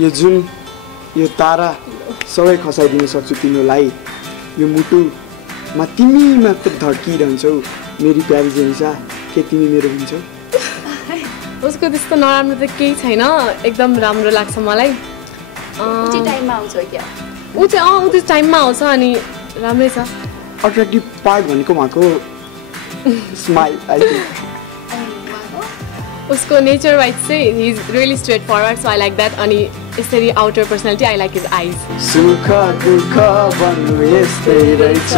यो जुन यो तारा सबै खसाइदिन सक्छु तिमीलाई यो मुटुमा तिमी मात्र धड्किरहन्छौ मेरी प्यारी जेनिसा के तिमी मेरो हुन्छौ उसको त्यस्तो नराम्रो त केही छैन एकदम राम्रो लाग्छ मलाई उचित टाइममा आउँछ क्या ऊ चाहिँ उचित टाइममा आउँछ अनि राम्रै छ अट्र्याक्टिभ पार्ट भनेको उहाँको स्माइल आई थिङ्क उसको नेचर वाइज चाहिँ he is really straight forward so I like that अनि यसरी आउटर पर्सनालिटी आई लाइक हिज आइज सुख दुःख भन्नु यस्तै रहेछ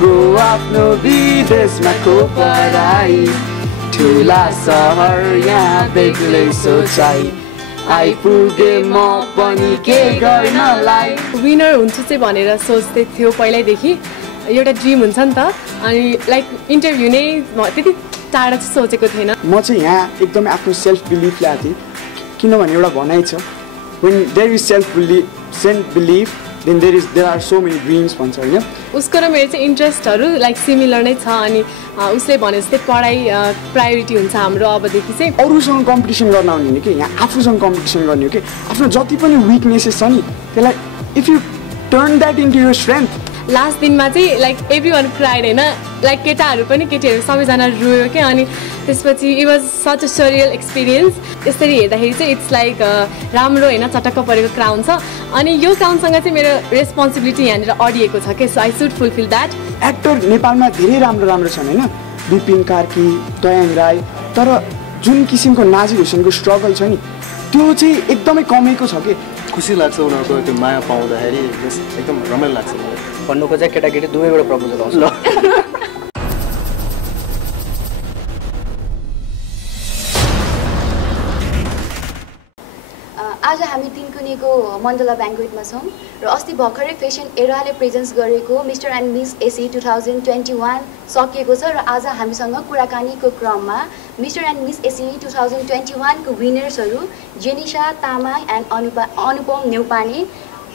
को आफ्नो विदेशमा को पराई ठुला सहर यहाँ बेग्लै सोचाइ आइपुगे म पनि के गर्नलाई विनर हुन्छु चाहिँ भनेर सोच्दै थियो पहिल्यैदेखि एउटा ड्रिम हुन्छ नि त अनि लाइक इन्टरभ्यू नै त्यति टाढा चाहिँ सोचेको थिएन म चाहिँ यहाँ एकदमै आफ्नो सेल्फ बिलिफ ल्याएको थिएँ किनभने एउटा भनाइ छ when there is self belief then there are so many dreams भन्छ हैन उसको र मेरो चाहिँ इन्ट्रेस्टहरू लाइक सिमिलर नै छ अनि उसले भने जस्तै पढाइ प्रायोरिटी हुन्छ हाम्रो अबदेखि चाहिँ अरूसँग कम्पिटिसन गर्न आउने नि के यहाँ आफूसँग कम्पिटिसन गर्ने हो कि आफ्नो जति पनि विकनेसेस छ नि त्यसलाई if you turn that into your strength last दिनमा चाहिँ लाइक एभ्री वान क्राइड होइन लाइक केटाहरू पनि केटीहरू सबैजना रोयो क्या अनि त्यसपछि it was such a surreal experience यसरी हेर्दाखेरि चाहिँ इट्स लाइक राम्रो होइन चटक्क परेको क्राउन छ अनि यो क्राउनसँग चाहिँ मेरो रेस्पोन्सिबिलिटी यहाँनिर अडिएको छ कि so I should fulfil that actor नेपालमा धेरै राम्रो छन् होइन विपिन कार्की दयाङ राई तर जुन किसिमको नाजिर हुसैनको स्ट्रगल छ नि त्यो चाहिँ एकदमै कमेको छ कि खुसी लाग्छ उनीहरूको त्यो माया पाउँदाखेरि एकदम रमाइलो लाग्छ भन्नुको चाहिँ केटाकेटी दुवैबाट प्रपोजल आउँछ ल आज हामी तिनकुनेको मण्डला ब्याङ्क्वेटमा छौँ र अस्ति भर्खरै फेसन एराले प्रेजेन्स गरेको मिस्टर एन्ड मिस एसी 2021 सकिएको छ र आज हामीसँग कुराकानीको क्रममा मिस्टर एन्ड मिस एसी 2021 को विनर्सहरू जेनिसा तामाङ एन्ड अनुपम नेउपाने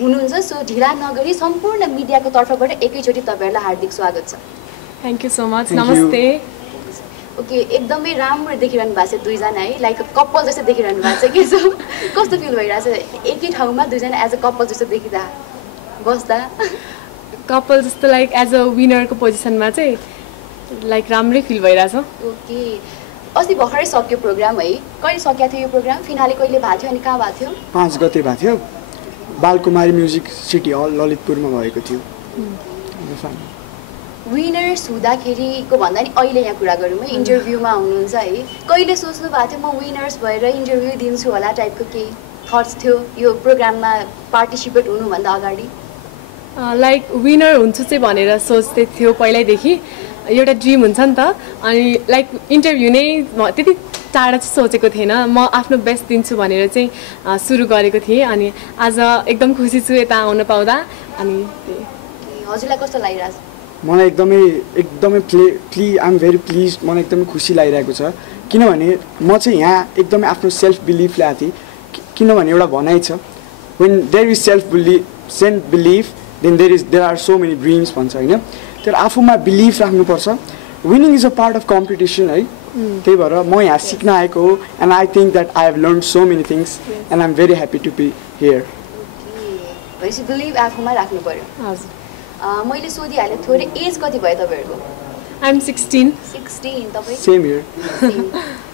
हुनुहुन्छ सो ढिला नगरी सम्पूर्ण मिडियाको तर्फबाट एकैचोटि तपाईँहरूलाई हार्दिक स्वागत छ थ्याङ्क यू सो मच नमस्ते ओके एकदमै राम्रो देखिरहनु भएको छ दुईजना है लाइक कपल जस्तो देखिरहनु भएको छ कि सो कस्तो फिल भइरहेछ एकै ठाउँमा दुईजना एज अ कपल जस्तो देखिँदा बस्दा कपल जस्तो लाइक एज अ विनरको पोजिसनमा चाहिँ लाइक राम्रै फिल भइरहेछ ओके अस्ति भर्खरै सक्यो प्रोग्राम है कहिले सकिएको थियो यो प्रोग्राम फिनाले कहिले भएको थियो अनि कहाँ भएको थियो 5 गते भएको थियो बालकुमारी म्युजिक सिटी हल ललितपुरमा भएको थियो विनर्स हुँदाखेरिको भन्दा नि अहिले यहाँ कुरा गरौँ है इन्टरभ्यूमा हुनुहुन्छ है कहिले सोच्नु भएको थियो म विनर्स भएर इन्टरभ्यू दिन्छु होला टाइपको केही थट्स थियो यो प्रोग्राममा पार्टिसिपेट हुनुभन्दा अगाडि लाइक विनर हुन्छु चाहिँ भनेर सोच्दै थियो पहिल्यैदेखि एउटा ड्रिम हुन्छ नि त अनि लाइक इन्टरभ्यू नै त्यति टाढा चाहिँ सोचेको थिएन म आफ्नो बेस्ट दिन्छु भनेर चाहिँ सुरु गरेको थिएँ अनि आज एकदम खुसी छु यता आउन पाउँदा अनि हजुरलाई कस्तो लागिरहेछ मलाई एकदमै आइ एम भेरी प्लिज मलाई एकदमै खुसी लागिरहेको छ किनभने म चाहिँ यहाँ एकदमै आफ्नो सेल्फ बिलिफ ल्याएको थिएँ किनभने एउटा भनाइ छ when there is self belief then there are so many dreams भन्छ हैन तर आफूमा बिलिफ राख्नुपर्छ winning is a part of competition है त्यही भएर म यहाँ सिक्न आएको हो and I think that I have learn so many things and I am very happy to be here भनेपछि बिलिभ आफूमा राख्नु पर्यो हजुर मैले सोधिहालेँ थोरै एज कति भयो तपाईँहरूको आई एम 16 तपाईँ same here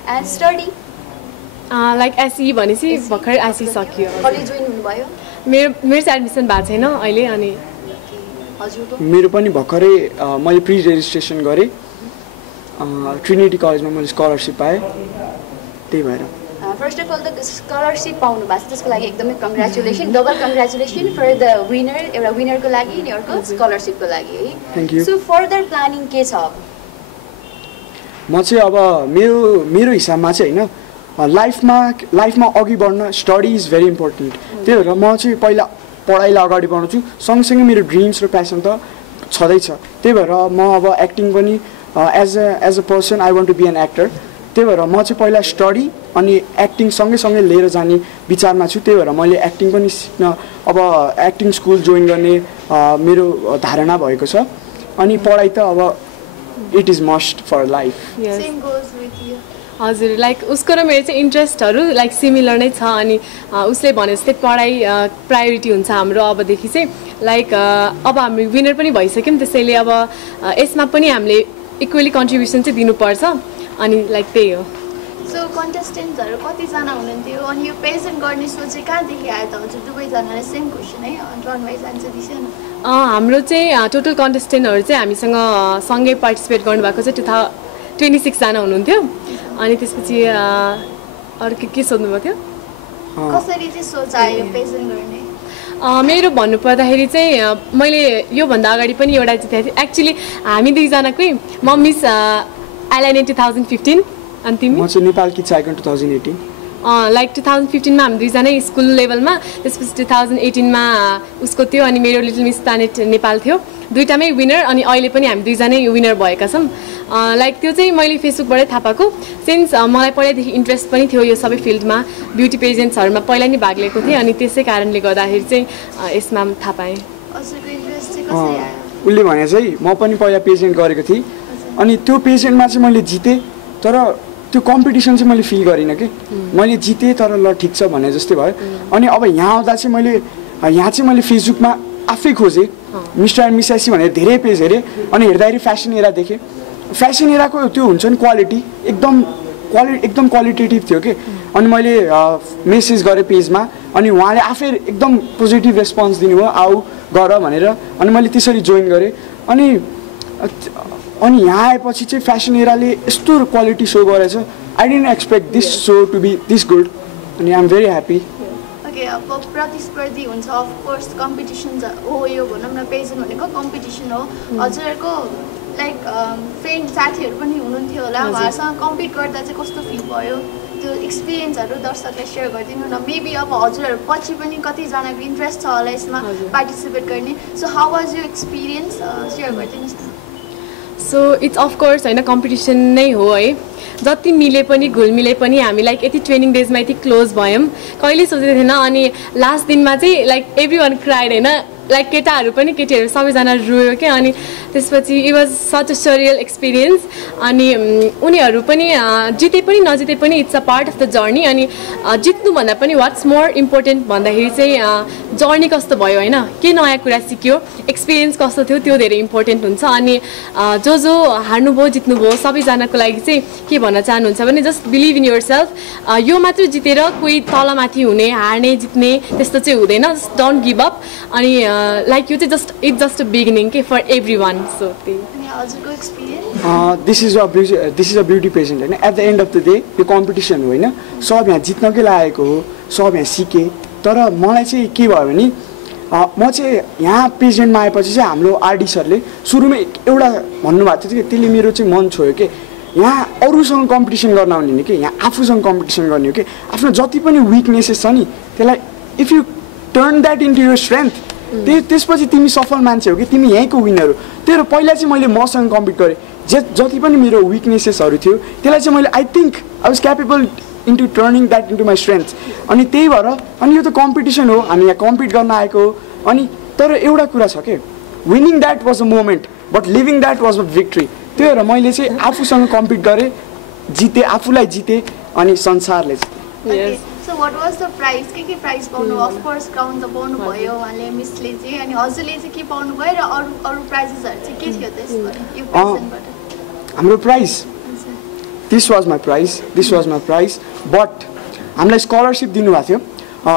and study like एसई भनेपछि भर्खर एसई सकियो कलेज जोइन हुनुभयो मेरो चाहिँ एडमिसन भएको छैन अहिले अनि हजुरको मेरो पनि भर्खरै मैले प्री रेजिस्ट्रेसन गरेँ ट्रिनिटी कलेजमा मैले स्कलरसिप पाएँ त्यही भएर first of all the scholarship पाउनु भएको छ त्यसको लागि एकदमै congratulation double congratulation for the winner एउटा विनरको लागि अनि अर्को स्कलरसिपको लागि है thank you so further planning के छ म चाहिँ अब मेरो हिसाबमा चाहिँ होइन लाइफमा अघि बढ्न स्टडी इज भेरी इम्पोर्टेन्ट त्यही भएर म चाहिँ पहिला पढाइलाई अगाडि बढाउँछु सँगसँगै मेरो ड्रिम्स र प्यासन त छँदैछ त्यही भएर म अब एक्टिङ पनि as a person I want to be an actor त्यही भएर म चाहिँ पहिला स्टडी अनि एक्टिङ सँगै लिएर जाने विचारमा छु त्यही भएर मैले एक्टिङ पनि सिक्न अब एक्टिङ स्कुल जोइन गर्ने मेरो धारणा भएको छ अनि पढाइ त अब it is must for life हजुर लाइक उसको र मेरो चाहिँ इन्ट्रेस्टहरू लाइक सिमिलर नै छ अनि उसले भने जस्तै पढाइ प्रायोरिटी हुन्छ हाम्रो अबदेखि चाहिँ लाइक अब हामी विनर पनि भइसक्यौँ त्यसैले अब यसमा पनि हामीले इक्वली कन्ट्रिब्युसन चाहिँ दिनुपर्छ अनि लाइक त्यही हो सो कन्टेस्टेन्ट्सहरू कतिजना हुनुहुन्थ्यो अनि यो प्रेजेन्ट गर्ने सोच चाहिँ कहाँदेखि आयो त हजुर दुवैजनालाई सेम क्वेसन है जन वाइज आन्सर दिन्छ हाम्रो चाहिँ टोटल कन्टेस्टेन्टहरू चाहिँ हामीसँग सँगै पार्टिसिपेट गर्नुभएको चाहिँ 26 जना हुनुहुन्थ्यो अनि त्यसपछि अरू के सोध्नुभएको थियो कसरी चाहिँ सोच आयो प्रेजेन्ट गर्ने मेरो भन्नुपर्दाखेरि चाहिँ मैले योभन्दा अगाडि पनि एउटा जितेको थिएँ एक्चुली हामी दुईजनाकै म मिस एलएनए 2015 अनि तिमी म चाहिँ नेपाल किड्स आइकन 2018 लाइक 2015मा हामी दुईजनै स्कुल लेभलमा त्यसपछि 2018मा उसको थियो अनि मेरो लिटल मिस प्लानेट नेपाल थियो दुईटामै विनर अनि अहिले पनि हामी दुईजनै विनर भएका छौँ लाइक त्यो चाहिँ मैले फेसबुकबाटै थाहा पाएको सिन्स मलाई पहिल्यैदेखि इन्ट्रेस्ट पनि थियो यो सबै फिल्डमा ब्युटी पेजेन्ट्सहरूमा पहिला नै भाग लिएको थिएँ अनि त्यसै कारणले गर्दाखेरि चाहिँ यसमा थाहा पाएँ उसले भने चाहिँ म पनि पहिला पेजेन्ट गरेको थिएँ अनि त्यो पेजेन्टमा चाहिँ मैले जितेँ तर त्यो कम्पिटिसन चाहिँ मैले फिल गरिनँ कि मैले जितेँ तर ल ठिक छ भने जस्तै भयो अनि अब यहाँ आउँदा चाहिँ मैले फेसबुकमा आफै खोजेँ मिस्टर एन्ड मिस एसी भनेर धेरै पेज हेरेँ अनि हेर्दाखेरि फेसन एरा देखेँ फेसन एराको त्यो हुन्छ नि क्वालिटी एकदम क्वालिटेटिभ थियो कि अनि मैले मेसेज गरेँ पेजमा अनि उहाँले आफै एकदम पोजिटिभ रेस्पोन्स दिनुभयो आऊ गर भनेर अनि मैले त्यसरी जोइन गरेँ अनि यहाँ आएपछि चाहिँ फेसन एराले यस्तो क्वालिटी सो गरेछ I didn't expect this so to be this good अनि I am very happy okay अब प्रतिस्पर्धी हुन्छ अफकोर्स कम्पिटिसन हो यो भनौँ न पेजेन्ट भनेको कम्पिटिसन हो हजुरहरूको लाइक फ्रेन्ड साथीहरू पनि हुनुहुन्थ्यो होला उहाँसँग कम्पिट गर्दा चाहिँ कस्तो फिल भयो त्यो एक्सपिरियन्सहरू दर्शकलाई सेयर गरिदिनु न मेबी अब हजुरहरू पछि पनि कतिजनाको इन्ट्रेस्ट छ होला यसमा पार्टिसिपेट गर्ने सो हाउ वाज यो एक्सपिरियन्स सेयर गरिदिनुहोस् न सो इट्स अफकोर्स होइन कम्पिटिसन नै हो है जति मिले पनि घुलमिले पनि हामी लाइक यति ट्रेनिङ डेजमा यति क्लोज भयौँ कहिले सोचेको थिएन अनि लास्ट दिनमा चाहिँ लाइक एभ्री वान क्राइड होइन लाइक केटाहरू पनि केटीहरू सबैजना रोयो क्या अनि त्यसपछि it was such a surreal experience अनि उनीहरू पनि जिते पनि नजिते पनि it's a part of the journey अनि जित्नुभन्दा पनि वाट्स मोर इम्पोर्टेन्ट भन्दाखेरि चाहिँ जर्नी कस्तो भयो होइन के नयाँ कुरा सिक्यो एक्सपिरियन्स कस्तो थियो त्यो धेरै इम्पोर्टेन्ट हुन्छ अनि जो हार्नुभयो जित्नुभयो सबैजनाको लागि चाहिँ के भन्न चाहनुहुन्छ भने just believe in your self यो मात्र जितेर कोही तलमाथि हुने हार्ने जित्ने त्यस्तो चाहिँ हुँदैन जस्ट डोन्ट गिभ अप अनि लाइक यो चाहिँ इट्स जस्ट अ बिगिनिङ के for everyone so this is a beauty pageant होइन at the end of the day यो कम्पिटिसन हो होइन सब यहाँ जित्नकै लागेको हो सब यहाँ सिकेँ तर मलाई चाहिँ के भयो भने म चाहिँ यहाँ पेजेन्टमा आएपछि चाहिँ हाम्रो आरडी सरले सुरुमै एउटा भन्नुभएको थियो कि त्यसले मेरो चाहिँ मन छोयो कि यहाँ अरूसँग कम्पिटिसन गर्न आउने नि कि यहाँ आफूसँग कम्पिटिसन गर्ने हो कि आफ्नो जति पनि विकनेसेस छ नि त्यसलाई if you turn that into your strength त्यसपछि तिमी सफल मान्छे हो कि तिमी यहीँको विनर हो त्यही पहिला चाहिँ मैले मसँग कम्पिट गरेँ जति पनि मेरो विकनेसेसहरू थियो त्यसलाई चाहिँ मैले I think I was capable into turning that into my strength अनि त्यही भएर अनि यो त कम्पिटिसन हो हामी यहाँ कम्पिट गर्न आएको हो अनि तर एउटा कुरा छ कि winning that was a moment but living that was a victory त्यही भएर मैले चाहिँ आफूसँग कम्पिट गरेँ जितेँ आफूलाई जितेँ अनि संसारले जितेँ so what was the prize के प्राइज पाउनु अफकोर्स क्राउन त पाउनु भयो उहाँले मिसले चाहिँ अनि हजुरले चाहिँ के पाउनु भयो र अरू प्राइजेसहरू चाहिँ के थियो त्यसबाट यो प्रेजेन्टबाट हाम्रो prize this was my prize but हामीलाई स्कलरसिप दिनुभएको थियो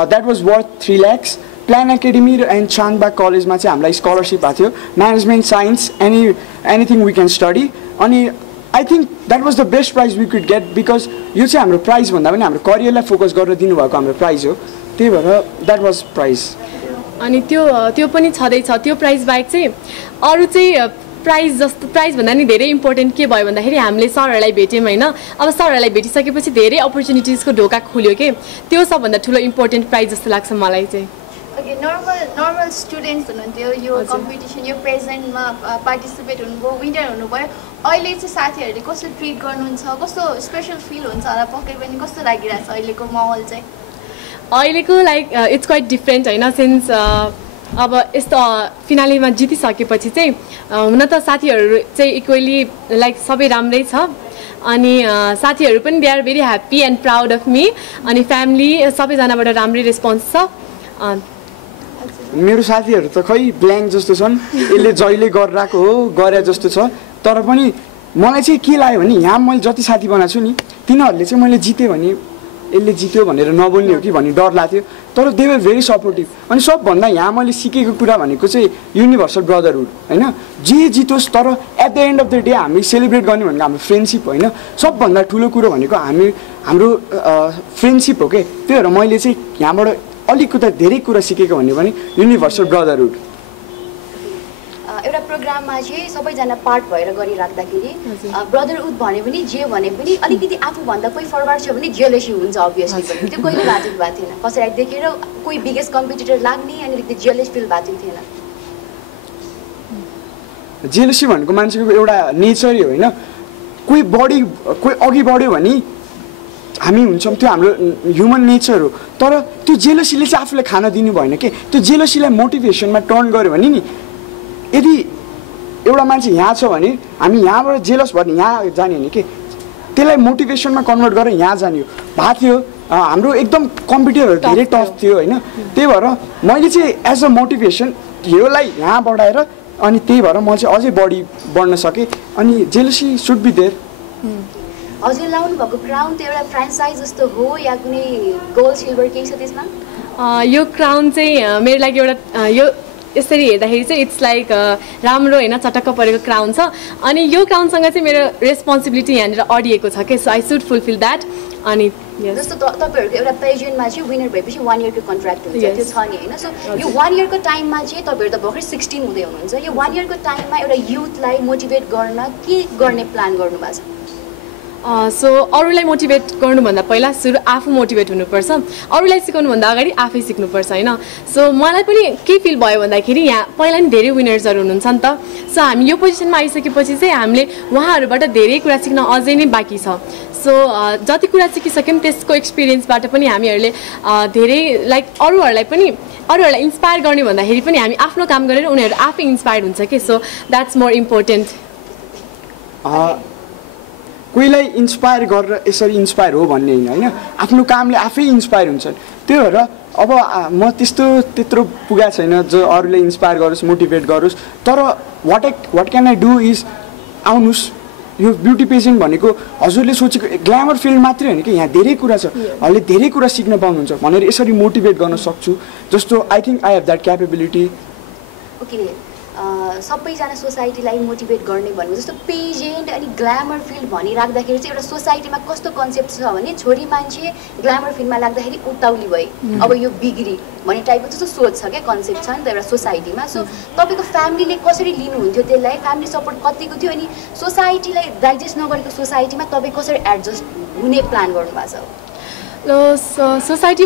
that was worth 3 lakhs plan academy and Changbag कलेजमा चाहिँ हामीलाई स्कलरसिप भएको थियो management science anything we can study अनि I think that was the best prize we could get because यो चाहिँ हाम्रो प्राइज भन्दा पनि हाम्रो करियरलाई फोकस गरेर दिनुभएको हाम्रो प्राइज हो त्यही भएर द्याट वाज प्राइज अनि त्यो पनि छँदैछ त्यो प्राइज बाहेक चाहिँ अरू चाहिँ प्राइज भन्दा नि धेरै इम्पोर्टेन्ट के भयो भन्दाखेरि हामीले सरहरूलाई भेट्यौँ होइन अब सरहरूलाई भेटिसकेपछि धेरै अपर्च्युनिटिजको ढोका खुल्यो कि त्यो सबभन्दा ठुलो इम्पोर्टेन्ट प्राइज जस्तो लाग्छ मलाई चाहिँ ओके नर्मल स्टुडेन्ट्स हुनुहुन्थ्यो यो कम्पिटिसन यो प्रेजेन्टमा पार्टिसिपेट हुनुभयो विनर हुनुभयो अहिले चाहिँ साथीहरूले कस्तो ट्रिट गर्नुहुन्छ कस्तो स्पेसल फिल हुन्छ होला पक्कै पनि कस्तो लागिरहेछ अहिलेको माहौल चाहिँ अहिलेको लाइक इट्स क्वाइट डिफ्रेन्ट होइन सिन्स अब यस्तो फिनालेमा जितिसकेपछि चाहिँ हुन त साथीहरू चाहिँ इक्वली लाइक सबै राम्रै छ अनि साथीहरू पनि they are very happy and proud of me अनि फ्यामिली सबैजनाबाट राम्रै रेस्पोन्स छ मेरो साथीहरू त खै ब्ल्याङ्क जस्तो छन् यसले जहिले गरिरहेको हो गरे जस्तो छ तर पनि मलाई चाहिँ के लाग्यो भने यहाँ मैले जति साथी बनाएको छु नि तिनीहरूले चाहिँ मैले जितेँ भने यसले जित्यो भनेर नबोल्ने हो कि भन्ने डर लाग्थ्यो तर दे वर भेरी सपोर्टिभ अनि सबभन्दा यहाँ मैले सिकेको कुरा भनेको चाहिँ युनिभर्सल ब्रदरहुड होइन जे जितोस् तर at the end of the day हामी सेलिब्रेट गर्ने भनेको हाम्रो फ्रेन्डसिप होइन सबभन्दा ठुलो कुरो भनेको हाम्रो फ्रेन्डसिप हो कि त्यही भएर मैले चाहिँ यहाँबाट अलिकति धेरै कुरा सिकेको भन्यो भने युनिभर्सल ब्रदरहुड एउटा प्रोग्राममा चाहिँ सबैजना पार्ट भएर गरिराख्दाखेरि ब्रदरहुड भन्यो भने जे भने पनि अलिकति आफूभन्दा कोही फरवर्ड छ भने जेलसी हुन्छ अभियसली पनि त्यो कहिले भएको थिएन कसैलाई देखेर कोही बिगेस्ट कम्पिटिटर लाग्ने अनि अलिकति जेलस फिल भएको थिएन जेलसी भनेको मान्छेको एउटा नेचरै होइन कोही अघि बढ्यो भने हामी हुन्छौँ त्यो हाम्रो ह्युमन नेचर हो तर त्यो जेलसीले चाहिँ आफूलाई खान दिनु भएन कि त्यो जेलसीलाई मोटिभेसनमा टर्न गऱ्यो भने नि यदि एउटा मान्छे यहाँ छ भने हामी यहाँबाट जेलस भने यहाँ जाने हो नि कि त्यसलाई मोटिभेसनमा कन्भर्ट गरेर यहाँ जाने हो भएको थियो हाम्रो एकदम कम्पिटिटरहरू धेरै टफ थियो होइन त्यही भएर मैले चाहिँ एज अ मोटिभेसन हिरोलाई यहाँ बढाएर अनि त्यही भएर म चाहिँ अझै बढी बढ्न सकेँ अनि जेलसी सुड बी देयर हजुर लाउनु भएको क्राउन त एउटा फ्रेन्चाइज जस्तो हो या कुनै गोल्ड सिल्भर केही छ त्यसमा यो क्राउन चाहिँ मेरो लागि एउटा यो यसरी हेर्दाखेरि चाहिँ इट्स लाइक राम्रो होइन चटक्क परेको क्राउन छ अनि यो क्राउनसँग चाहिँ मेरो रेस्पोन्सिबिलिटी यहाँनिर अडिएको छ कि so I should fulfil that अनि जस्तो तपाईँहरूको एउटा पेजेन्टमा चाहिँ विनर भएपछि 1 इयरको कन्ट्र्याक्ट हुन्छ त्यो छ नि होइन सो यो 1 इयरको टाइममा चाहिँ तपाईँहरू त भर्खर 16 हुँदै हुनुहुन्छ यो 1 इयरको टाइममा एउटा युथलाई मोटिभेट गर्न के गर्ने प्लान गर्नुभएको छ सो अरूलाई मोटिभेट गर्नुभन्दा पहिला सुरु आफू मोटिभेट हुनुपर्छ अरूलाई सिकाउनुभन्दा अगाडि आफै सिक्नुपर्छ होइन सो मलाई पनि के फिल भयो भन्दाखेरि यहाँ पहिला नि धेरै विनर्सहरू हुनुहुन्छ नि त सो हामी यो पोजिसनमा आइसकेपछि चाहिँ हामीले उहाँहरूबाट धेरै कुरा सिक्न अझै नै बाँकी छ सो जति कुरा सिकिसक्यौँ त्यसको एक्सपिरियन्सबाट पनि हामीहरूले धेरै लाइक अरूहरूलाई इन्सपायर गर्ने भन्दाखेरि पनि हामी आफ्नो काम गरेर उनीहरू आफै इन्सपायर्ड हुन्छ कि सो द्याट्स मोर इम्पोर्टेन्ट कोहीलाई इन्सपायर गरेर यसरी इन्सपायर हो भन्ने होइन आफ्नो कामले आफै इन्सपायर हुन्छन् त्यही भएर अब म त्यत्रो पुगेको छैन जो अरूले इन्सपायर गरोस् मोटिभेट गरोस् तर what can I do is आउनुहोस् यो ब्युटी पेजेन्ट भनेको हजुरले सोचेको ग्ल्यामर फिल्ड मात्रै होइन कि यहाँ धेरै कुरा छहरूले धेरै कुरा सिक्न पाउनुहुन्छ भनेर यसरी मोटिभेट गर्न सक्छु जस्तो I think I have that capability okay सबैजना सोसाइटीलाई मोटिभेट गर्ने भन्नु जस्तो पेजेन्ट अनि ग्ल्यामर फिल्ड भनिराख्दाखेरि चाहिँ एउटा सोसाइटीमा कस्तो कन्सेप्ट छ भने छोरी मान्छे ग्ल्यामर फिल्डमा लाग्दाखेरि उताउली भए अब यो बिग्री भन्ने टाइपको जस्तो सोच छ क्या कन्सेप्ट छ नि त एउटा सोसाइटीमा सो तपाईँको फ्यामिलीले कसरी लिनुहुन्थ्यो त्यसलाई फ्यामिली सपोर्ट कतिको थियो अनि सोसाइटीलाई डाइजेस्ट नगरेको सोसाइटीमा तपाईँ कसरी एडजस्ट हुने प्लान गर्नुभएको छ सोसाइटी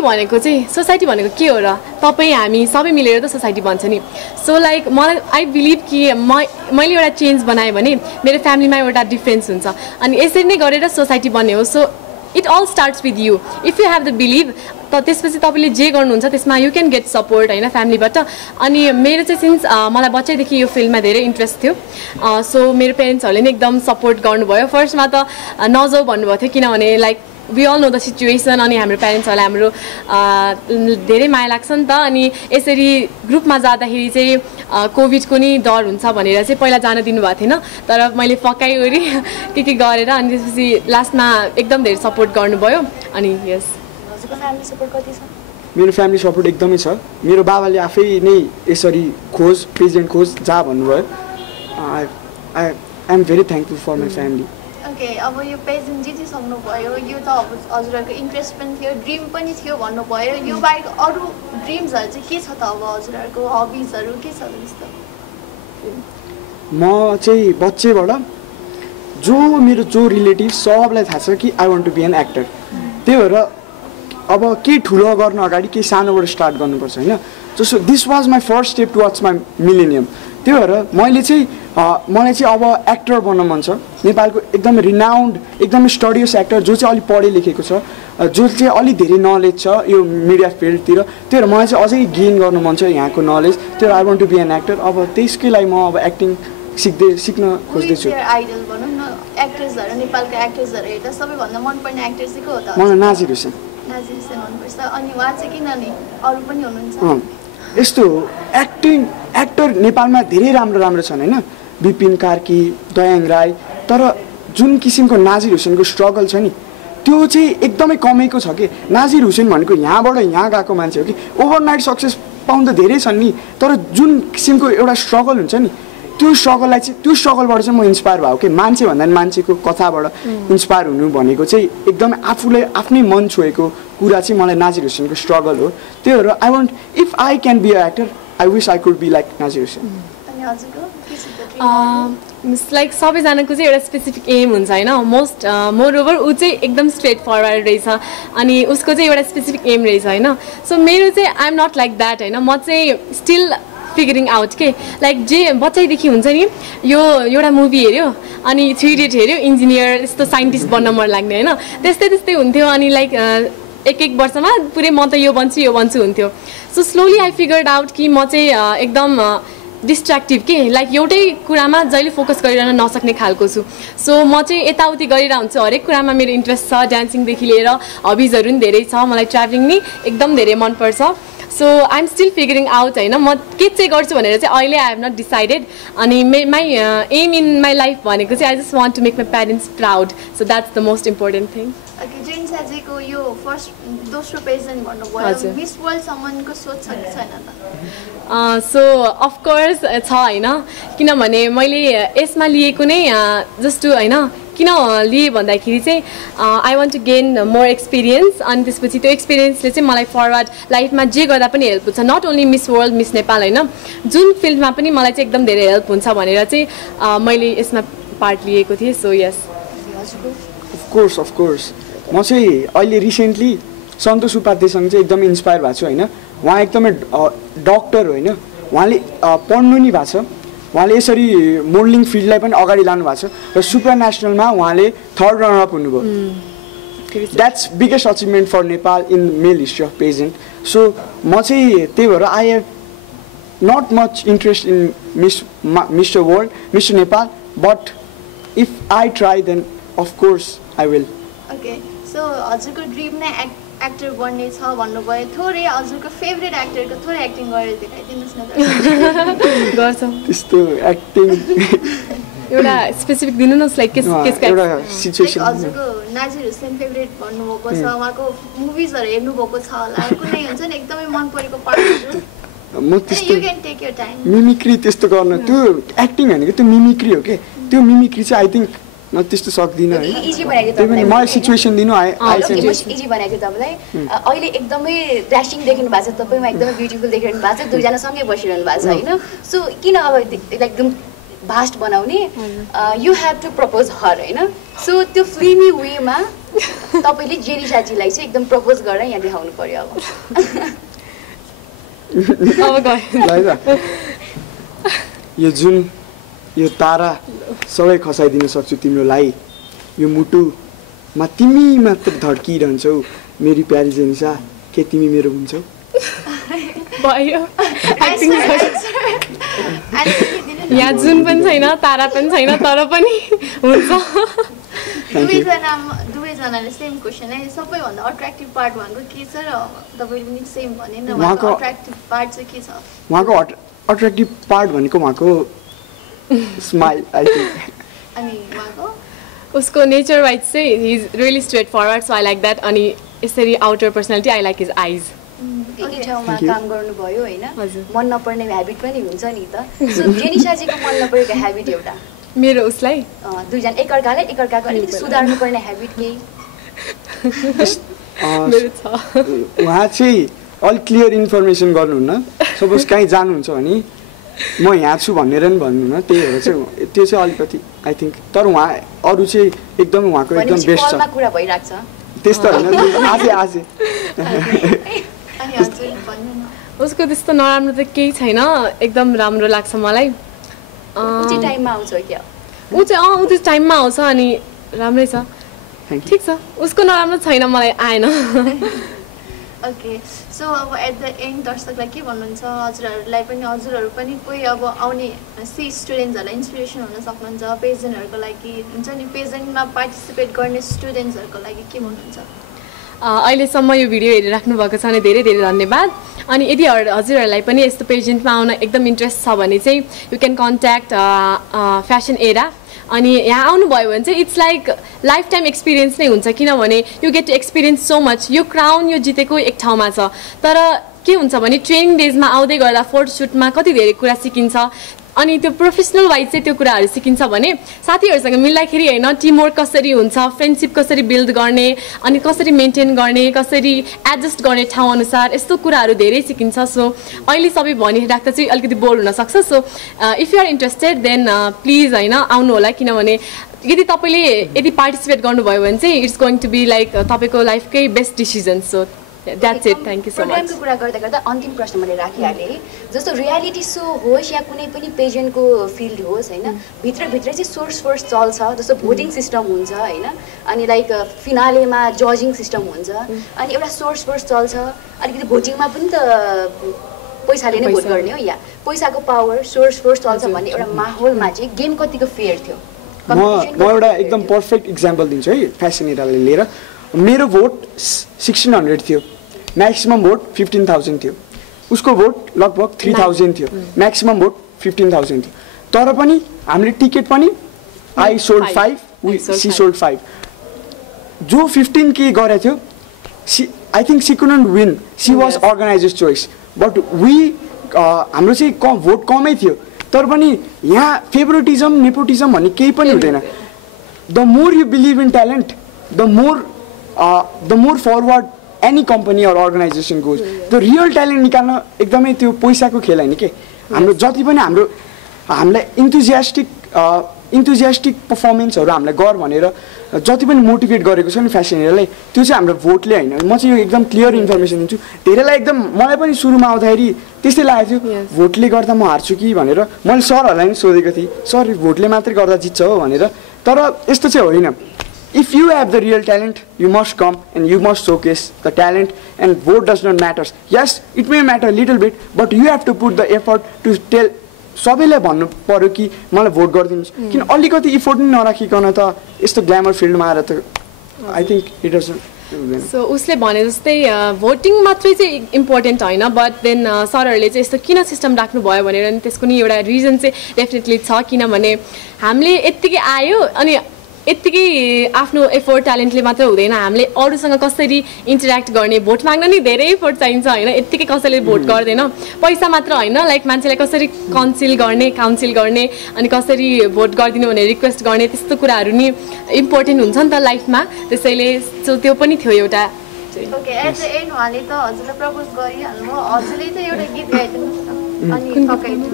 भनेको के हो र तपाईँ हामी सबै मिलेर त सोसाइटी भन्छ नि सो लाइक मलाई आई बिलिभ कि मैले एउटा चेन्ज बनाएँ भने मेरो फ्यामिलीमा एउटा डिफ्रेन्स हुन्छ अनि यसरी नै गरेर सोसाइटी बन्ने हो so it all starts with you if you have the belief त त्यसपछि तपाईँले जे गर्नुहुन्छ त्यसमा यु क्यान गेट सपोर्ट होइन फ्यामिलीबाट अनि मेरो चाहिँ सिन्स मलाई बच्चैदेखि यो फिल्डमा धेरै इन्ट्रेस्ट थियो सो मेरो पेरेन्ट्सहरूले नै एकदम सपोर्ट गर्नुभयो फर्स्टमा त नजाऊ भन्नुभएको थियो किनभने like we all know the situation अनि हाम्रो पेरेन्ट्सहरूलाई हाम्रो धेरै माया लाग्छ नि त अनि यसरी ग्रुपमा जाँदाखेरि चाहिँ कोभिडको नि डर हुन्छ भनेर चाहिँ पहिला जान दिनुभएको थिएन तर मैले फकाइवरी के गरेर अनि त्यसपछि लास्टमा एकदम धेरै सपोर्ट गर्नुभयो अनि यस मेरो फ्यामिली सपोर्ट एकदमै छ मेरो बाबाले आफै नै यसरी पेजेन्ट खोज जा भन्नुभयो I am very thankful for my family okay अब यो पेजेन्ट जितिसक्नुभयो यो त अब हजुरहरूको इन्ट्रेस्ट पनि थियो ड्रिम पनि थियो भन्नुभयो यो बाहेक अरू ड्रिम्सहरू चाहिँ के छ त अब हजुरहरूको हबिजहरू के छ त्यस्तो म चाहिँ बच्चैबाट मेरो रिलेटिभ सबलाई थाहा छ कि I want to be an actor त्यही भएर अब केही ठुलो गर्न अगाडि केही सानोबाट स्टार्ट गर्नुपर्छ होइन जस्तो this was my first step towards my millennium त्यही भएर मलाई चाहिँ अब एक्टर बन्न मन छ नेपालको एकदम रिनाउन्ड एकदम स्टडियस एक्टर जो चाहिँ अलिक पढे लेखेको छ जो चाहिँ अलिक धेरै नलेज छ यो मिडिया फिल्डतिर त्यही भएर मलाई चाहिँ अझै गेन गर्नु मन छ यहाँको नलेज त्यही भएर I want to be an actor अब त्यसकै लागि म अब एक्टिङ सिक्न खोज्दैछु आइडल भनौँ न एक्टर्सहरू नेपालका एक्टर्सहरू हेर्दा सबैभन्दा मनपर्ने एक्टर चाहिँ को हो त मलाई नाजिर हुसेन मनपर्छ अनि उहाँ चाहिँ किनभने अरू पनि हुनुहुन्छ यस्तो एक्टर नेपालमा धेरै राम्रो छन् होइन विपिन कार्की दयाङ राई तर जुन किसिमको नाजिर हुसेनको स्ट्रगल छ नि त्यो चाहिँ एकदमै कमेको छ कि नाजिर हुसेन भनेको यहाँबाट यहाँ गएको मान्छे हो कि ओभरनाइट सक्सेस पाउनु त धेरै छन् नि तर जुन किसिमको एउटा स्ट्रगल हुन्छ नि त्यो स्ट्रगलबाट चाहिँ म इन्सपायर भएको कि मान्छे भन्दा पनि मान्छेको कथाबाट इन्सपायर हुनु भनेको चाहिँ एकदमै आफूले आफ्नै मन छोएको कुरा चाहिँ मलाई नाजिर हुसेनको स्ट्रगल हो त्यही भएर I want if I can be a actor I wish I could be like Nazir Hussain like सबैजनाको चाहिँ एउटा स्पेसिफिक एम हुन्छ होइन मोर ओभर ऊ चाहिँ एकदम स्ट्रेट फरवर्ड रहेछ अनि उसको चाहिँ एउटा स्पेसिफिक एम रहेछ होइन सो मेरो चाहिँ I am not like that होइन म चाहिँ स्टिल फिगरिङ आउट के लाइक जे बच्चैदेखि हुन्छ नि यो एउटा मुभी हेऱ्यो अनि 3 इडियट हेऱ्यो इन्जिनियर यस्तो साइन्टिस्ट बन्न मन लाग्ने होइन त्यस्तै हुन्थ्यो अनि लाइक एक वर्षमा पुरै म त यो बन्छु हुन्थ्यो so slowly I figured out कि म चाहिँ एकदम डिस्ट्र्याक्टिभ के लाइक एउटै कुरामा जहिले फोकस गरिरहन नसक्ने खालको छु सो म चाहिँ यताउति गरिरहन्छु हुन्छु हरेक कुरामा मेरो इन्ट्रेस्ट छ डान्सिङदेखि लिएर हबिजहरू पनि धेरै छ मलाई ट्राभलिङ नि एकदम धेरै मनपर्छ so I am still figuring out होइन म के चाहिँ गर्छु भनेर चाहिँ अहिले आई हेभ नट डिसाइडेड अनि my aim in my life भनेको चाहिँ I just want to make my parents proud so that's the most important thing जेन साजीको यो फर्स्ट दोस्रो पेजेन्ट भन्नुभयो मिस वर्ल्डसम्मको सोच छ कि छैन त सो अफकोर्स छ होइन किनभने मैले यसमा लिएको नै जस्ट टु होइन किन लिएँ भन्दाखेरि चाहिँ I want to gain more experience अनि त्यसपछि त्यो एक्सपिरियन्सले चाहिँ मलाई फरवर्ड लाइफमा जे गर्दा पनि हेल्प हुन्छ not only Miss World Miss Nepal होइन जुन फिल्डमा पनि मलाई चाहिँ एकदम धेरै हेल्प हुन्छ भनेर चाहिँ मैले यसमा पार्ट लिएको थिएँ सो यस अफकोर्स म चाहिँ अहिले रिसेन्टली सन्तोष उपाध्यायसँग चाहिँ एकदमै इन्सपायर भएको छु होइन उहाँ एकदमै डक्टर हो होइन उहाँले पढ्नु नि भएको छ उहाँले यसरी मोडलिङ फिल्डलाई पनि अगाडि लानु भएको छ र सुपर नेसनलमा उहाँले 3rd रनरअप हुनुभयो that's biggest achievement for Nepal in male history of pageant so म चाहिँ त्यही भएर I have not much interest in Mister World Mister Nepal but if I try then of course I will okay so हजुरको dream नै actor बन्ने छ भन्नुभयो थोरै हजुरको फेभरेट एक्टरको थोरै एक्टिङ गरेर देखाइदिनुहोस् न गर्छ त्यस्तो एक्टिङ एउटा स्पेसिफिक दिनुहोस् लाइक एउटा सिचुएसन हजुरको नाजिर हुसेन फेभरेट भन्नुभएको छ उहाँको मुभिजहरू हेर्नुभएको छ होला कुनै हुन्छ नि एकदमै मन परेको पार्टहरू म त्यस्तो you can take your time mimicry त्यस्तो गर्न त्यो एक्टिङ भनेको त्यो मिमिक्री हो के त्यो मिमिक्री चाहिँ आई थिङ्क म त्यस्तो सक्दिनँ है इजी बनाएको तपाईँलाई मलाई सिचुएसन दिनु इजी बनाएको तपाईँलाई अहिले एकदमै ड्यासिङ देखिनु भएको छ तपाईँमा एकदमै ब्युटिफुल देखिरहनु भएको छ दुईजना सँगै बसिरहनु भएको छ होइन सो किन अब एकदम भास्ट बनाउने you have to propose her होइन सो त्यो फिल्मी वेमा तपाईँले जेनिसाजीलाई चाहिँ एकदम प्रपोज गरेर यहाँ देखाउनु पर्यो अब यो जुन यो तारा सबै खसाइदिन सक्छु तिम्रोलाई यो मुटुमा तिमी मात्र धड्किरहन्छौ मेरी प्यारी जेनिसा के तिमी मेरो हुन्छौ यहाँ जुन पनि छैन तारा पनि छैन तर पनि हुन्छ दुवैजनाले सेम क्वेसन है सबैभन्दा अट्र्याक्टिभ पार्ट भनेको के छ र तपाईँले पनि सेम भने न उहाँको अट्र्याक्टिभ पार्ट चाहिँ के छ उहाँको अट्र्याक्टिभ पार्ट भनेको उहाँको स्माइल आई थिङ्क अनि उहाँको उसको नेचर वाइज चाहिँ he is really straight forward so I like that अनि यसरी आउटर पर्सनालिटी आई लाइक हिज आइज एकै ठाउँमा काम गर्नुभयो होइन मन नपर्ने ह्याबिट पनि हुन्छ नि त सो जेनिसाजीको मन नपरेको ह्याबिट एउटा मेरो उसलाई दुईजना एकअर्काको अलिकति सुधार्नुपर्ने ह्याबिट केही उहाँ चाहिँ अलिक क्लियर इन्फर्मेसन गर्नुहुन्न सपोज कहीँ जानुहुन्छ भने म यहाँ छु भनेर नि भन्नु न त्यही भएर चाहिँ त्यो चाहिँ अलिकति आई थिङ्क तर उहाँ अरू चाहिँ एकदम उहाँको एकदम बेस्ट छ कुरा भइरहेको छ त्यस्तो होइन आज उसको त्यस्तो नराम्रो त केही छैन एकदम राम्रो लाग्छ मलाई टाइममा आउँछ क्या ऊ चाहिँ टाइममा आउँछ अनि राम्रै छ ठिक छ उसको नराम्रो छैन मलाई आएन ओके सो अब एट द एन्ड दर्शकलाई के भन्नुहुन्छ हजुरहरूलाई पनि हजुरहरू पनि कोही अब आउने सी स्टुडेन्ट्सहरूलाई इन्सपिरेसन हुन सक्नुहुन्छ पेजेन्टहरूको लागि हुन्छ नि पेजेन्टमा पार्टिसिपेट गर्ने स्टुडेन्ट्सहरूको लागि के भन्नुहुन्छ अहिलेसम्म यो भिडियो हेरिराख्नु भएको छ भने धेरै धेरै धन्यवाद अनि यदि हजुरहरूलाई पनि यस्तो पेजेन्टमा आउन एकदम इन्ट्रेस्ट छ भने चाहिँ you can contact Fashion Era अनि यहाँ आउनुभयो भने चाहिँ it's like life time experience नै हुन्छ किनभने you get to experience so much यो क्राउन यो जितेको एक ठाउँमा छ तर के हुन्छ भने ट्रेनिङ डेजमा आउँदै गर्दा फोटोसुटमा कति धेरै कुरा सिकिन्छ अनि त्यो प्रोफेसनल वाइज चाहिँ त्यो कुराहरू सिकिन्छ भने साथीहरूसँग मिल्दाखेरि होइन टिमवर्क कसरी हुन्छ फ्रेन्डसिप कसरी बिल्ड गर्ने अनि कसरी मेन्टेन गर्ने कसरी एडजस्ट गर्ने ठाउँ अनुसार यस्तो कुराहरू धेरै सिकिन्छ सो अहिले सबै भनिराख्दा चाहिँ अलिकति बोर हुनसक्छ so if you are interested then please होइन आउनु होला किनभने यदि तपाईँले यदि पार्टिसिपेट गर्नुभयो भने चाहिँ it's going to be like तपाईँको लाइफकै best decision so that's it thank you so much प्रोग्रामको कुरा गर्दा गर्दा अन्तिम प्रश्न मैले राखिहालेँ जस्तो रियालिटी सो होस् या कुनै पनि पेजेन्टको फिल्ड होस् होइन भित्रभित्र चाहिँ सोर्स फर्स्ट चल्छ जस्तो भोटिङ सिस्टम हुन्छ होइन अनि लाइक फिनालेमा जजिङ सिस्टम हुन्छ अनि एउटा सोर्स फर्स्ट चल्छ अलिकति भोटिङमा पनि त पैसाले नै भोट गर्ने हो या पैसाको पावर सोर्स फर्स्ट चल्छ भन्ने एउटा माहौलमा चाहिँ गेम कतिको फेयर थियो म एउटा एकदम पर्फेक्ट इक्जाम्पल दिन्छु है फ्यासन एराले लिएर मेरो भोट 1600 थियो म्याक्सिमम भोट 15,000 थियो उसको भोट लगभग 3,000 थियो म्याक्सिमम भोट 15,000 थियो तर पनि हामीले टिकट पनि आई सोल्ड 5 सी सोल्ड 5 जो 15K गरेको थियो I think C couldn't win she was organisers choice but हाम्रो चाहिँ भोट कमै थियो तर पनि यहाँ फेभरेटिजम नेपोटिजम भन्ने केही पनि हुँदैन the more you believe in talent the more forward any company or organization goes the real talent निकाल्न एकदमै त्यो पैसाको खेल हैन के हाम्रो जति पनि हामीलाई इन्थुजियास्टिक पर्फर्मेन्सहरू हामीलाई गर भनेर जति पनि मोटिभेट गरेको छ नि फ्यासन एरालाई त्यो चाहिँ हाम्रो भोटले हैन म चाहिँ यो एकदम क्लियर इन्फर्मेसन दिन्छु धेरैलाई एकदम मलाई पनि सुरुमा आउँदाखेरि त्यस्तै लागेको थियो भोटले गर्दा म हार्छु कि भनेर मैले सरहरूलाई पनि सोधेको थिएँ सर भोटले मात्रै गर्दा जित्छ हो भनेर तर यस्तो चाहिँ होइन If you have the real talent, you must come and you must showcase the talent and vote does not matter. Yes, it may matter a little bit, but you have to put the effort to tell सबैलाई भन्नु पर्यो कि मलाई vote गरिदिनुहोस् किन अलिकति effort नै नराखिकन त यस्तो ग्ल्यामर फिल्डमा आएर त I think it doesn't so उसले भने जस्तै भोटिङ मात्रै चाहिँ इम्पोर्टेन्ट होइन बट देन सरहरूले चाहिँ यस्तो किन सिस्टम राख्नुभयो भनेर अनि त्यसको नि एउटा रिजन चाहिँ डेफिनेटली छ किनभने हामीले यत्तिकै आयो अनि यत्तिकै आफ्नो एफोर्ट ट्यालेन्टले मात्र हुँदैन हामीले अरूसँग कसरी इन्टरेक्ट गर्ने भोट माग्न नि धेरै एफोर्ट चाहिन्छ होइन यत्तिकै कसैले भोट गर्दैन पैसा मात्र होइन लाइक मान्छेलाई कसरी काउन्सिल गर्ने अनि कसरी भोट गरिदिनु भनेर रिक्वेस्ट गर्ने त्यस्तो कुराहरू नि इम्पोर्टेन्ट हुन्छ नि त लाइफमा त्यसैले त्यो पनि थियो एउटा ओके एट द एन्ड उहाँले त हजुरलाई प्रपोज गरिहाल्नु हजुरले चाहिँ एउटा गीत गाइदिनुहोस् न अनि थकाइदिनु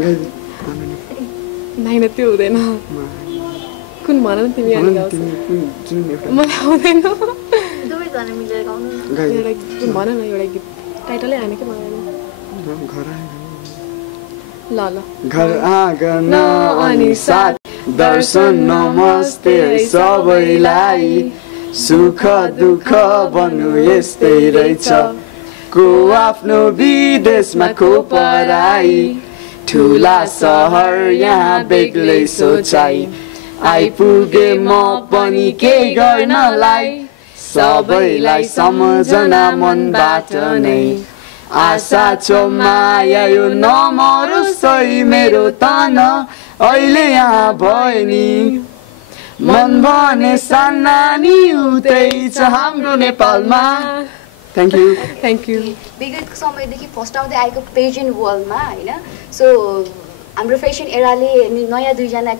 नाइन त्यो हुँदैन कुन भन न तिमी मलाई आउँदैन दुवैजना मिलेर गाउनु एउटा भन न एउटा गीत टाइटलै आएन कि मलाई ल ल घर आँगन अनि साथ दर्शन नमस्ते सबैलाई सुख दुःख भन्नु यस्तै रहेछ को आफ्नो विदेशमा को पराई ठुला सहर यहाँ बेग्लै सोचाइ आइपुगे म पनि के गर्नलाई सबैलाई सम्झना मनबाट नै आशा छ माया यो नमरोस् है मेरो तन अहिले यहाँ भयो नि मन भने सानानी उतै छ हाम्रो नेपालमा थ्याङ्क यू विगतको समयदेखि फर्स्ट आउँदै आएको पेजेन्ट वर्ल्डमा होइन सो हाम्रो फेसन एराले नयाँ दुईजना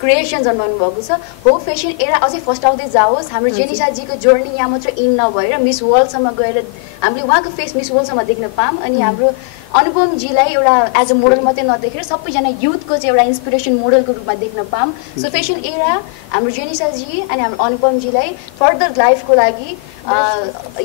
क्रिएसन जन्माउनु भएको छ हो फेसन एरा अझै फर्स्ट आउँदै जाओस् हाम्रो जेनिसाजीको जर्नी यहाँ मात्र इन नभएर मिस वर्ल्डसम्म गएर हामीले उहाँको फेस मिस वर्ल्डसम्म देख्न पाऊँ अनि हाम्रो अनुपमजीलाई एउटा एज अ मोडल मात्रै नदेखेर सबैजना युथको चाहिँ एउटा इन्सपिरेसन मोडलको रूपमा देख्न पाऊँ सो फेसन एरा हाम्रो जेनिसाजी अनि हाम्रो अनुपमजीलाई फर्दर लाइफको लागि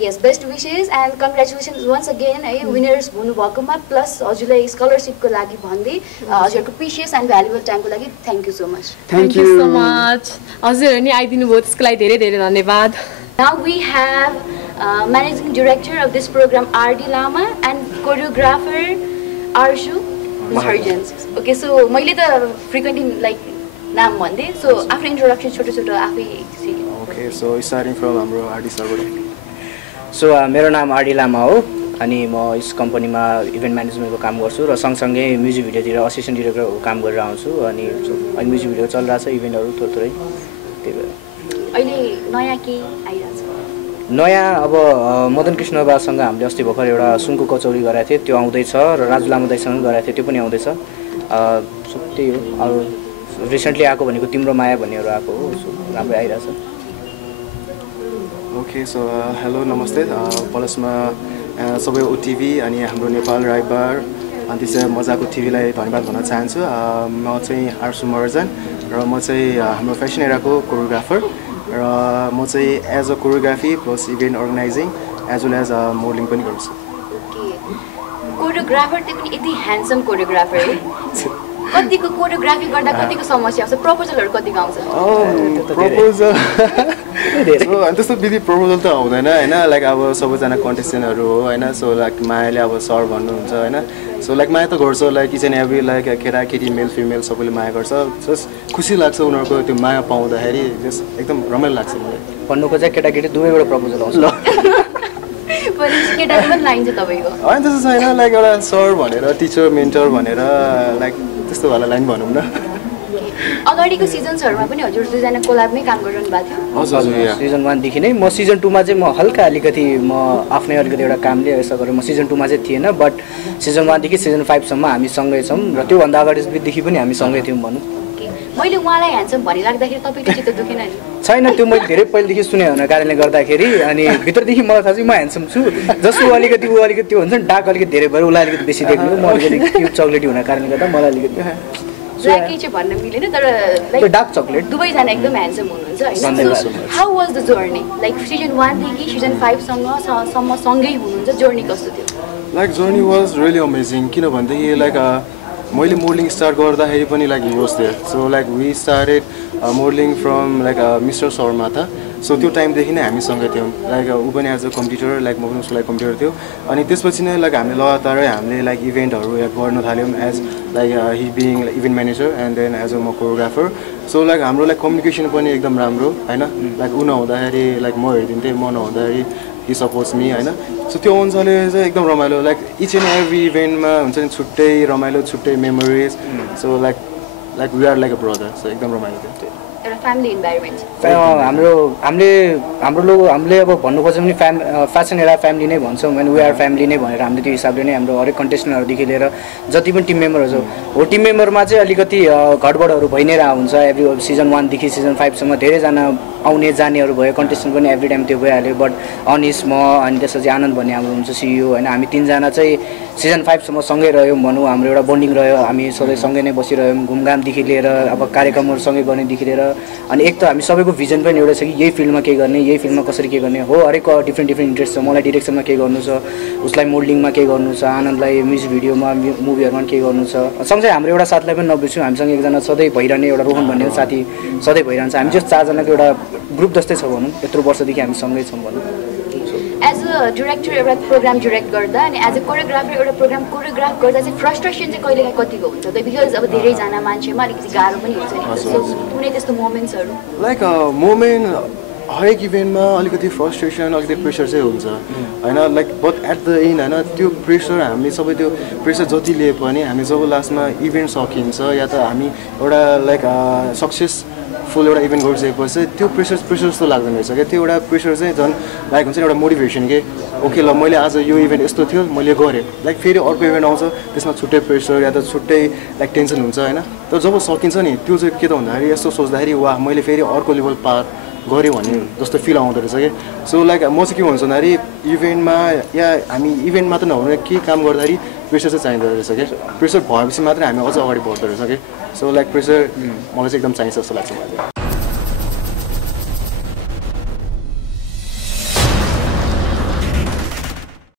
यस best wishes and congratulations once again है विनर्स हुनुभएकोमा प्लस हजुरलाई स्कलरसिपको लागि भन्दै हजुरहरूको प्रिसियस एन्ड भ्यालुएबल टाइमको लागि thank you so much thank you so much हजुरहरू नि आइदिनु भयो त्यसको लागि धेरै धेरै धन्यवाद Now we have managing director of this program RD Lama and choreographer Arsu सर्जन्स. ओके, सो मैले त फ्रिक्वेन्टली लाइक नाम भन्दै, सो आफ्नो इन्ट्रोडक्सन छोटो छोटो आफै सिकेँ. ओके, सो स्टार्टिङ फ्रम हाम्रो आरडी सरबाट. सो मेरो नाम आरडी लामा हो अनि म यस कम्पनीमा इभेन्ट म्यानेजमेन्टको काम गर्छु र सँगसँगै म्युजिक भिडियोतिर असिस्टेन्ट डिरेक्टरको काम गरेर आउँछु अनि अहिले म्युजिक भिडियो चलिरहेको छ, इभेन्टहरू थोरै त्यही भएर. अहिले नयाँ के आइरहेछ? नयाँ अब मदन कृष्ण बासँग हामीले अस्ति भर्खर एउटा सुनको कचौरी गराएको थियो, त्यो आउँदैछ र राजु लामा दाइसँग गराएको थियो, त्यो पनि आउँदैछ. सो त्यही हो. अरू रिसेन्टली आएको भनेको तिम्रो माया भन्नेहरू आएको हो, सो राम्रै आइरहेछ. ओके, सो हेलो नमस्ते. पलसमा सबै ओटिभी अनि हाम्रो नेपाल राइबार अनि त्यसै मजाको टिभीलाई धन्यवाद भन्न चाहन्छु. म चाहिँ आर्सु महर्जन र म चाहिँ हाम्रो फेसन एराको कोरियोग्राफर र म चाहिँ as a choreography plus event organizing as well as modelling पनि गर्छु. ओके, कोरियोग्राफर त्यो पनि यति ह्यान्डसम कोरियोग्राफर है. कतिको कोरियोग्राफी गर्दा कतिको समस्या आउँछ, प्रपोजलहरू कतिको आउँछ? प्रपोजल त्यस्तो विधि प्रपोजल त आउँदैन होइन. लाइक अब सबैजना कन्टेस्टेन्टहरू हो होइन. सो लाइक मायाले अब सर भन्नुहुन्छ होइन. सो लाइक माया त गर्छ, like each and every like केटाकेटी मेल फिमेल सबैले माया गर्छ. जस्ट खुसी लाग्छ उनीहरूको त्यो माया पाउँदाखेरि, जस्ट एकदम रमाइलो लाग्छ मलाई. भन्नु खोजेको केटाकेटी दुवैबाट प्रपोजल आउँछ. ल केटाको पनि लाइन छ तपाईँको? होइन त्यस्तो छैन. लाइक एउटा सर भनेर टिचर मेन्टर भनेर लाइक त्यस्तो वाला लाइन भनौँ न. अगाडिको सिजन्सहरूमा पनि हजुर दुईजना कोलाबमै काम गरिरहनु भएको थियो? हजुर, सिजन 1 देखि नै. म सिजन 2 मा चाहिँ म हल्का अलिकति म आफ्नै अलिकति एउटा कामले यसो गरेर म सिजन 2 मा चाहिँ थिएन, बट सिजन 1 देखि सिजन 5 सम्म हामी सँगै छौँ र त्योभन्दा अगाडिदेखि पनि हामी सँगै थियौँ भनौँ. मैले उहाँलाई ह्यान्डसम भनिराख्दाखेरि तपाईँको चित्त दुखेन नि? छैन, त्यो मैले धेरै पहिलेदेखि सुने हुने कारणले गर्दाखेरि अनि भित्रदेखि मलाई थाहा छ म ह्यान्डसम छु. जस्तो अलिकति ऊ अलिकति त्यो हुन्छ नि डार्क अलिकति धेरै भएर उसलाई अलिकति बेसी देख्नु, म अलिकति क्युट चक्लेटी हुने कारणले गर्दा मलाई अलिकति केही चाहिँ भन्न मिलेन. तर लाइक डार्क चक्लेट दुवैजना एकदम ह्यान्डसम हुनुहुन्छ होइन. How was the journey? Like season 1 देखि सिजन 5 सम्म सँगै हुनुहुन्छ, जर्नी कस्तो थियो? Like journey was really amazing. किनभनेदेखि लाइक मैले मोडलिङ स्टार्ट गर्दाखेरि पनि like he was there. So like we started modelling from like mister Sharma था. सो त्यो टाइमदेखि नै हामी सँगै थियौँ. लाइक ऊ पनि एज अ कम्प्युटर, लाइक म पनि उसको लागि कम्प्युटर थियो. अनि त्यसपछि नै लाइक हामीले लगातारै हामीले लाइक इभेन्टहरू गर्न थाल्यौँ as like he being event manager and then as a म कोरियोग्राफर. सो लाइक हाम्रो लाइक कम्युनिकेसन पनि एकदम राम्रो होइन. लाइक ऊ नहुँदाखेरि लाइक म हेरिदिन्थेँ, म नहुँदाखेरि हि सपोर्ट्स मी होइन. सो त्यो अनुसारले चाहिँ एकदम रमाइलो. लाइक इच एन्ड एभ्री इभेन्टमा हुन्छ नि छुट्टै रमाइलो, छुट्टै memories. So like we are like a brother. सो एकदम रमाइलो थियो. एउटा फ्यामिली इन्भाइरोमेन्ट. हामीले अब भन्नु खोज्छौँ भने फेसन एरा फ्यामिली नै भन्छौँ होइन. वी आर फ्यामिली नै भनेर हामीले त्यो हिसाबले नै हाम्रो हरेक कन्टेस्टेन्टहरूदेखि लिएर जति पनि टिम मेम्बरहरू छ हो टिम मेम्बरमा चाहिँ अलिकति घटबडहरू भइ नै रहेको हुन्छ. एभ्री सिजन 1 देखि सिजन 5 सम्म धेरैजना आउने जानेहरू भयो, कन्टेस्टेन्ट पनि एभ्री टाइम त्यो भइहाल्यो. बट अनिस म अनि त्यसपछि आनन्द भन्ने हाम्रो हुन्छ सिइओ होइन. हामी तिनजना चाहिँ सिजन 5 सम्म सँगै रह्यौँ भनौँ. हाम्रो एउटा बन्डिङ रह्यो, हामी सधैँ सँगै नै बसिरह्यौँ. घुमघामदेखि लिएर अब कार्यक्रमहरू सँगै गर्नेदेखि लिएर अनि एक त हामी सबैको भिजन पनि एउटा छ कि यही फिल्डमा के गर्ने, यही फिल्डमा कसरी के गर्ने हो. हरेकको डिफ्रेन्ट इन्ट्रेस्ट छ. मलाई डिरेक्सनमा के गर्नु छ, उसलाई मोडलिङमा के गर्नु छ, आनन्दलाई म्युजिक भिडियोमा मुभीहरूमा के गर्नु छ. सँगसँगै हाम्रो एउटा साथीलाई पनि नबिर्स्यौँ. हामीसँग एकजना सधैँ भइरहने एउटा रोहन भन्ने साथी सधैँ भइरहन्छ. हामी चाहिँ 4जनाको एउटा ग्रुप जस्तै छ भनौँ. यत्रो वर्षदेखि हामी सँगै छौँ भनौँ. एज अ डिरेक्टर एउटा प्रोग्राम डिरेक्ट गर्दा अनि एज अ कोरियोग्राफर एउटा प्रोग्राम कोरियोग्राफ गर्दा चाहिँ फ्रस्ट्रेसन चाहिँ कहिलेकाहीँ कतिको हुन्छ? बिकज अब धेरैजना मान्छेमा अलिकति गाह्रो पनि हुन्छ नि. सो कुनै त्यस्तो मोमेन्ट्सहरू? लाइक मोमेन्ट हरेक इभेन्टमा अलिकति फ्रस्ट्रेसन, अलिकति प्रेसर चाहिँ हुन्छ होइन. Like but at the end होइन त्यो प्रेसर हामी सबै त्यो प्रेसर जति लिए पनि हामी जब लास्टमा इभेन्ट सकिन्छ या त हामी एउटा लाइक सक्सेसफुल एउटा इभेन्ट गरिसकेपछि त्यो प्रेसर जस्तो लाग्दैन रहेछ क्या. त्यो एउटा प्रेसर चाहिँ झन् लाइक हुन्छ नि एउटा मोटिभेसन के ओके ल मैले आज यो इभेन्ट यस्तो थियो मैले गरेँ. लाइक फेरि अर्को इभेन्ट आउँछ त्यसमा छुट्टै प्रेसर या त छुट्टै लाइक टेन्सन हुन्छ होइन. तर जब सकिन्छ नि त्यो चाहिँ के त भन्दाखेरि यस्तो सोच्दाखेरि वाह मैले फेरि अर्को लेभल पार गऱ्यो भन्ने जस्तो फिल आउँदो रहेछ कि. सो लाइक म चाहिँ के भन्छ भन्दाखेरि इभेन्टमा या हामी इभेन्ट मात्र नहुने केही काम गर्दाखेरि प्रेसर चाहिँ चाहिँदो रहेछ क्या. प्रेसर भएपछि मात्रै हामी अझ अगाडि बढ्दो रहेछ कि. सो लाइक प्रेसर मलाई चाहिँ एकदम चाहिन्छ जस्तो लाग्छ मलाई.